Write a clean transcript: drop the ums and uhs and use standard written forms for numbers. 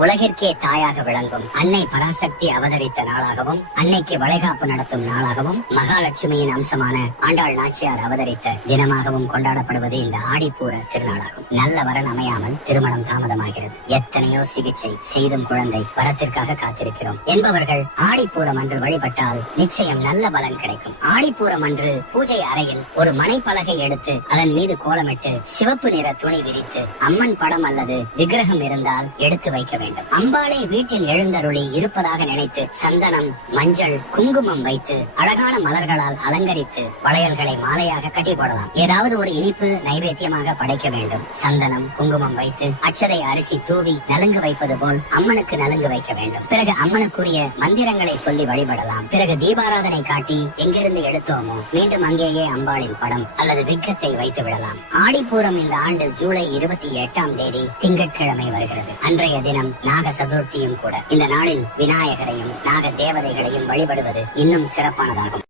உலகிற்கே தாயாக விளங்கும் அன்னை பராசக்தி அவதரித்த நாளாகவும், அன்னைக்கு வளைகாப்பு நடத்தும் நாளாகவும், மகாலட்சுமியின் அம்சமான ஆண்டாள் நாச்சியார் அவதரித்த தினமாகவும் கொண்டாடப்படுவது இந்த ஆடிப்பூர திருநாளாகும். நல்ல வரன் அமையாமல் திருமணம் தாமதமாகிறது. எத்தனையோ சிகிச்சை செய்தும் குழந்தை வரத்திற்காக காத்திருக்கிறோம் என்பவர்கள் ஆடிப்பூரம் அன்று வழிபட்டால் நிச்சயம் நல்ல பலன் கிடைக்கும். ஆடிப்பூரம் அன்று பூஜை அறையில் ஒரு மனைப்பலகை எடுத்து அதன் மீது கோலமிட்டு சிவப்பு நிற துணி விரித்து அம்மன் படம் அல்லது விக்கிரகம் இருந்தால் எடுத்து வைக்க வேண்டும். அம்பாளை வீட்டில் எழுந்தருளி இருப்பதாக நினைத்து சந்தனம், மஞ்சள், குங்குமம் வைத்து அழகான மலர்களால் அலங்கரித்து வளையல்களை மாலையாக கட்டி போடலாம். ஏதாவது ஒரு இனிப்பு நைவேத்தியமாக படைக்க வேண்டும். சந்தனம், குங்குமம் வைத்து அச்சதை அரிசி தூவி நலுங்கு வைப்பது போல் அம்மனுக்கு நலுங்கு வைக்க வேண்டும். பிறகு அம்மனுக்குரிய மந்திரங்களை சொல்லி வழிபடலாம். பிறகு தீபாராதனை காட்டி எங்கிருந்து எடுத்தோமோ மீண்டும் அங்கேயே அம்பாளின் படம் அல்லது விக்கிரத்தை வைத்து விடலாம். ஆடிப்பூரம் இந்த ஆண்டு ஜூலை 28ஆம் தேதி திங்கட்கிழமை வருகிறது. அன்றைய தினம் நாக சதுர்த்தியும் கூட. இந்த நாளில் விநாயகரையும் நாக தேவதைகளையும் வழிபடுவது இன்னும் சிறப்பானதாகும்.